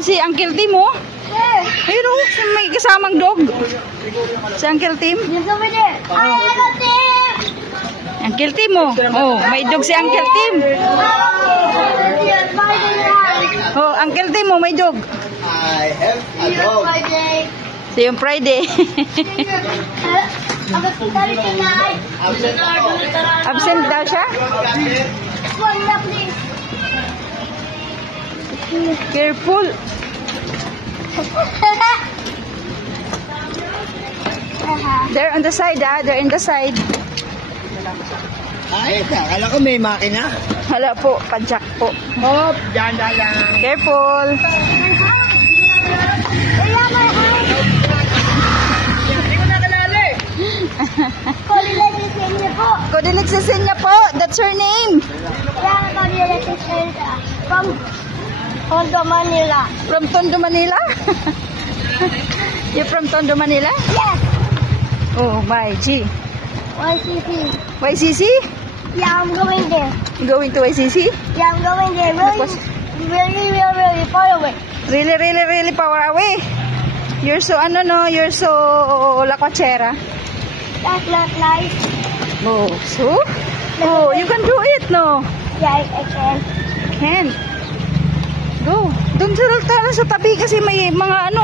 Si Uncle Tim, oh. Ayun, oh. May kasamang dog. Si Uncle Tim. Uncle Tim, oh. Oh, may dog si Uncle Tim. Oh, Uncle Tim, oh, may dog. I have a dog. So, yung Friday. Absent daw siya? Careful. They're on the side, ah. They're in the side. Ay, akala ko may makina. Hala po, padjak po. Hop, dyan lang. Careful. Hindi ko nakalala eh. Kodilik Sisinya po. That's her name. From Tondo, Manila. From Tondo, Manila? You're from Tondo, Manila? Yes. Oh my G. YCC. YCC? Yeah, I'm going there. Going to YCC? Yeah, I'm going there. Really far away. Really far away. You're so, you're so lakwachera. That's not nice. Oh, so? Oh, you can do it, no? Yeah, I can. Can. Go. Doon sa tabi kasi may mga